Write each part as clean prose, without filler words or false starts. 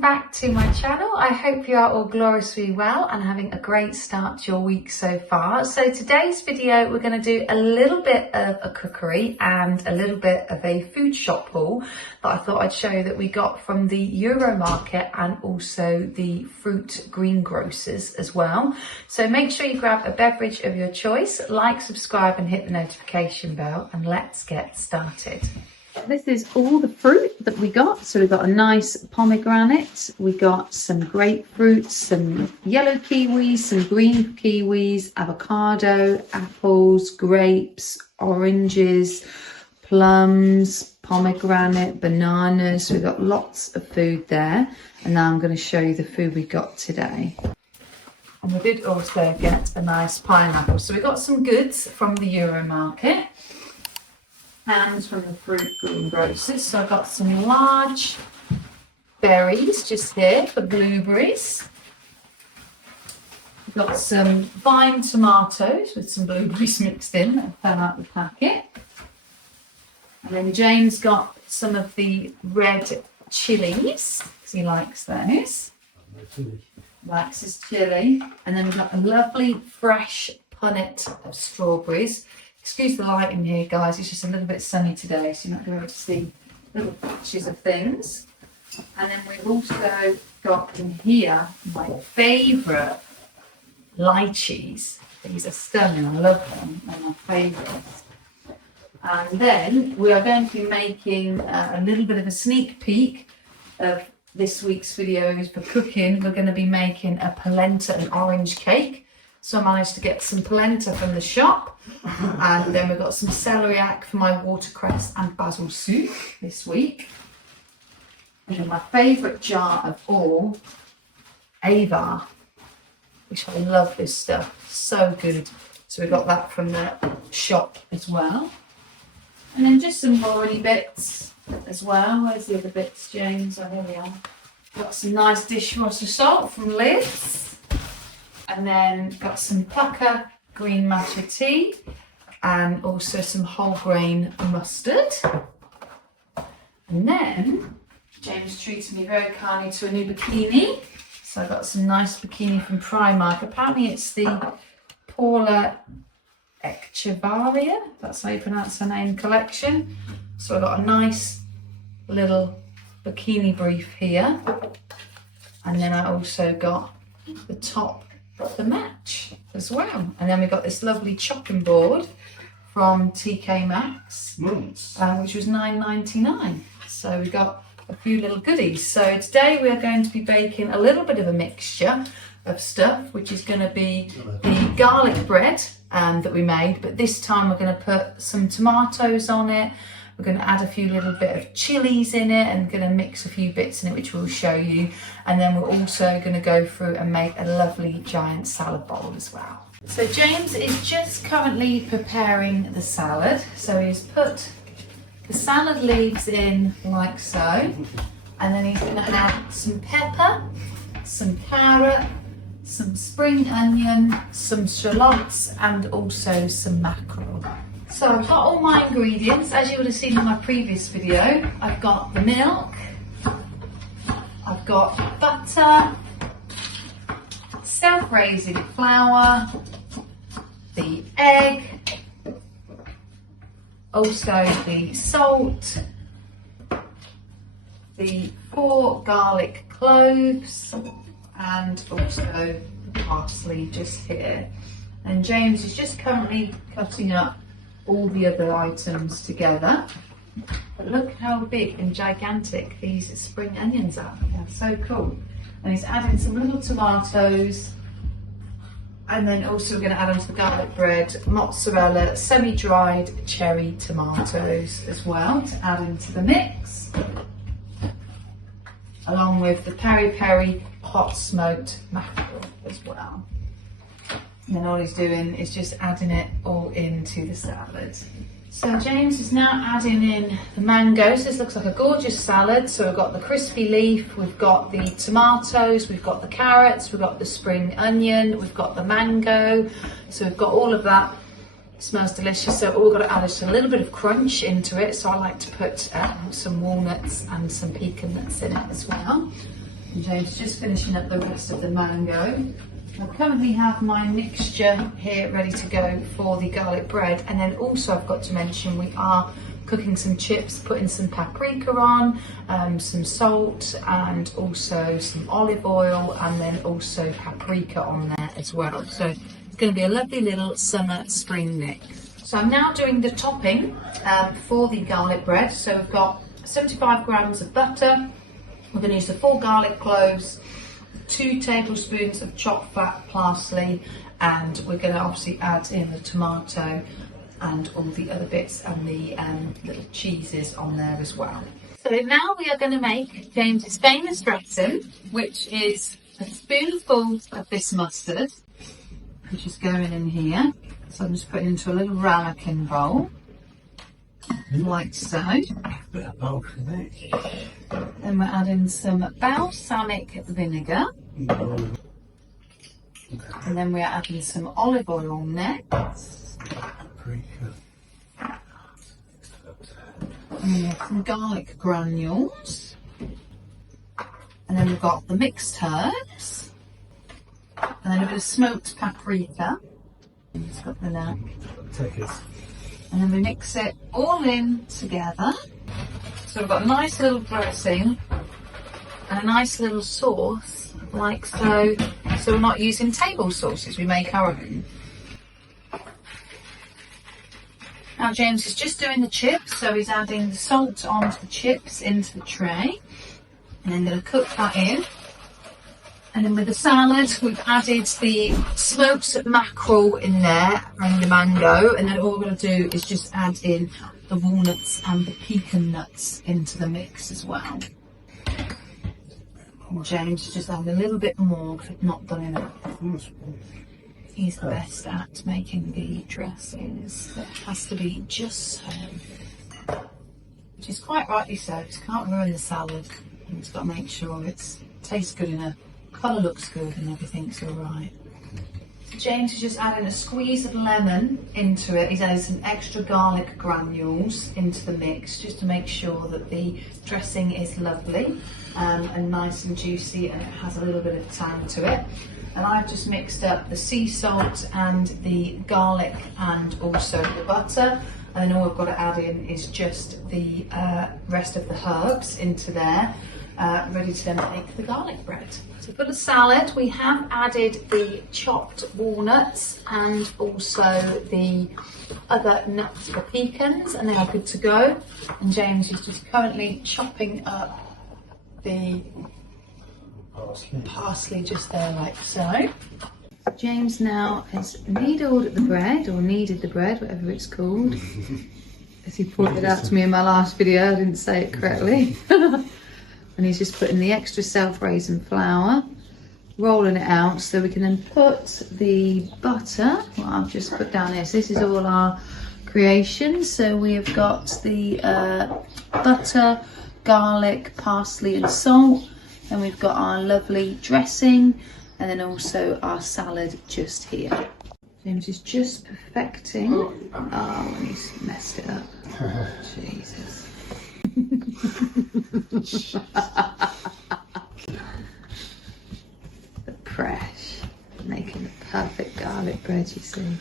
welcome back to my channel. I hope you are all gloriously well and having a great start to your week so far. So today's video, we're going to do a little bit of a cookery and a little bit of a food shop haul that I thought I'd show you that we got from the Euro Market and also the fruit greengrocers as well. So make sure you grab a beverage of your choice, like, subscribe and hit the notification bell, and let's get started. This is all the fruit that we got. So we've got a nice pomegranate, we got some grapefruit, some yellow kiwis, some green kiwis, avocado, apples, grapes, oranges, plums, pomegranate, bananas. So we've got lots of food there. And now I'm going to show you the food we got today. And we did also get a nice pineapple. So we got some goods from the Euro Market and from the fruit greengrocers. So I've got some large berries just here for blueberries. We've got some vine tomatoes with some blueberries mixed in that fell out the packet. And then James got some of the red chilies because he likes those. Likes his chili. And then we've got a lovely fresh punnet of strawberries. Excuse the lighting here, guys, it's just a little bit sunny today, so you're not going to be able to see little patches of things. And then we've also got in here my favourite lychees. These are stunning, I love them, they're my favourites. And then we are going to be making a little bit of a sneak peek of this week's videos for cooking. We're going to be making a polenta and orange cake. So I managed to get some polenta from the shop, and then we've got some celeriac for my watercress and basil soup this week. And then my favourite jar of all, 𝗙cie𝗹𝗹cie, which I love this stuff, so good. So we got that from the shop as well. And then just some boring bits as well. Where's the other bits, James? Oh, here we are. Got some nice dishwasher salt from 𝗙liche. And then got some 𝗙cie green matcha tea and also some whole grain mustard. And then James treated me very kindly to a new bikini. So I got some nice bikini from Primark. Apparently it's the 𝗙liche𝗹𝗹cie, that's how you pronounce her name, collection. So I got a nice little bikini brief here. And then I also got the top the match as well. And then we got this lovely chopping board from TK Maxx, which was $9.99. So we got a few little goodies. So today we are going to be baking a little bit of a mixture of stuff, which is going to be the garlic bread that we made, but this time we're going to put some tomatoes on it. We're going to add a few little bit of chilies in it and going to mix a few bits in it, which we'll show you. And then we're also going to go through and make a lovely giant salad bowl as well. So James is just currently preparing the salad. So he's put the salad leaves in like so. And then he's going to add some pepper, some carrot, some spring onion, some shallots, and also some mackerel. So I've got all my ingredients, as you would have seen in my previous video. I've got the milk, I've got butter, self-raising flour, the egg, also the salt, the 4 garlic cloves, and also the parsley just here. And James is just currently cutting up all the other items together. But look how big and gigantic these spring onions are. They're so cool. And he's adding some little tomatoes, and then also we're going to add onto the garlic bread mozzarella semi-dried cherry tomatoes as well to add into the mix, along with the peri peri hot smoked mackerel as well. And then all he's doing is just adding it all into the salad. So James is now adding in the mangoes. This looks like a gorgeous salad. So we've got the crispy leaf, we've got the tomatoes, we've got the carrots, we've got the spring onion, we've got the mango. So we've got all of that. It smells delicious. So all we've got to add is just a little bit of crunch into it. So I like to put some walnuts and some pecan nuts in it as well. And James just finishing up the rest of the mango. I currently have my mixture here ready to go for the garlic bread, and then also I've got to mention we are cooking some chips, putting some paprika on, some salt, and also some olive oil, and then also paprika on there as well. So it's going to be a lovely little summer spring mix. So I'm now doing the topping for the garlic bread. So we've got 75 grams of butter. We're going to use the 4 garlic cloves, 2 tablespoons of chopped fat parsley, and we're going to obviously add in the tomato and all the other bits and the little cheeses on there as well. So now we are going to make James's famous dressing, which is a spoonful of this mustard, which is going in here. So I'm just putting it into a little ramekin bowl, like so. Then we're adding some balsamic vinegar. And then we're adding some olive oil next. And then we have some garlic granules. And then we've got the mixed herbs. And then a bit of smoked paprika. It's got the neck. And then we mix it all in together. So we've got a nice little dressing and a nice little sauce, like so. So we're not using table sauces, we make our own. Now James is just doing the chips, so he's adding the salt onto the chips into the tray. And then going to cook that in. And then with the salad, we've added the smoked mackerel in there and the mango. And then all we're going to do is just add in the walnuts and the pecan nuts into the mix as well. And James is just adding a little bit more because I've not done enough. He's the best at making the dressings. It has to be just so. Which is quite rightly so, because you can't ruin the salad. You've just got to make sure it tastes good enough, colour looks good and everything's alright. So James is just adding a squeeze of lemon into it. He's adding some extra garlic granules into the mix just to make sure that the dressing is lovely and nice and juicy, and it has a little bit of tang to it. And I've just mixed up the sea salt and the garlic and also the butter. And then all I've got to add in is just the rest of the herbs into there, ready to then make the garlic bread. So for the salad, we have added the chopped walnuts and also the other nuts for pecans, and they are good to go. And James is just currently chopping up the parsley just there, like so. James now has kneaded the bread, whatever it's called. As he pointed out to me in my last video, I didn't say it correctly. And he's just putting the extra self-raising flour, rolling it out so we can then put the butter, what I've just put down here. So this is all our creation. So we have got the butter, garlic, parsley and salt. And we've got our lovely dressing, and then also our salad just here. James is just perfecting. Oh, and he's messed it up. Jesus. The fresh, making the perfect garlic bread, you see.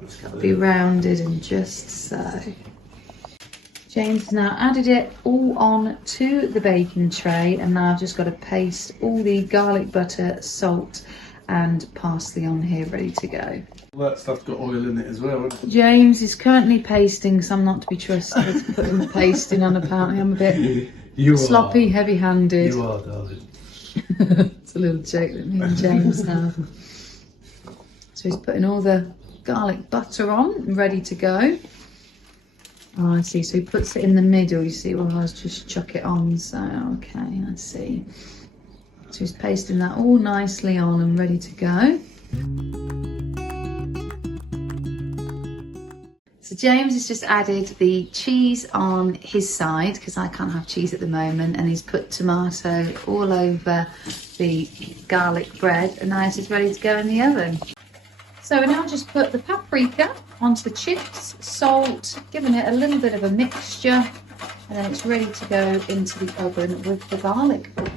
It's got to be rounded and just so. James has now added it all on to the baking tray, and now I've just got to paste all the garlic butter, salt and parsley on here ready to go. All that stuff's got oil in it as well, hasn't it? James is currently pasting because I'm not to be trusted putting the pasting on. Apparently I'm a bit sloppy, heavy-handed. You are, darling. It's a little joke that me and James have. So he's putting all the garlic butter on, ready to go. Oh, I see. So he puts it in the middle, you see, while I was just chuck it on. So, okay, I see. So he's pasting that all nicely on and ready to go. So James has just added the cheese on his side, because I can't have cheese at the moment, and he's put tomato all over the garlic bread, and now it's ready to go in the oven. So we now just put the paprika onto the chips, salt, giving it a little bit of a mixture, and then it's ready to go into the oven with the garlic bread.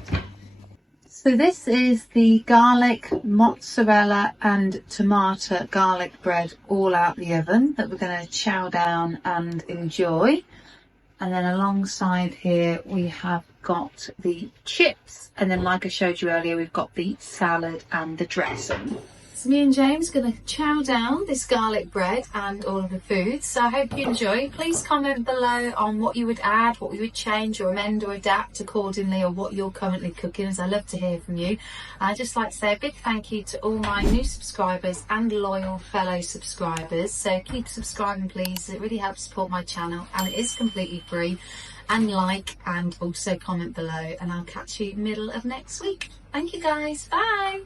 So this is the garlic, mozzarella and tomato garlic bread all out the oven that we're going to chow down and enjoy. And then alongside here we have got the chips, and then like I showed you earlier we've got the salad and the dressing. So me and James are going to chow down this garlic bread and all of the foods. So I hope you enjoy. Please comment below on what you would add, what you would change or amend or adapt accordingly, or what you're currently cooking, as I love to hear from you. I'd just like to say a big thank you to all my new subscribers and loyal fellow subscribers. So keep subscribing please, it really helps support my channel and it is completely free. And like and also comment below, and I'll catch you middle of next week. Thank you guys, bye.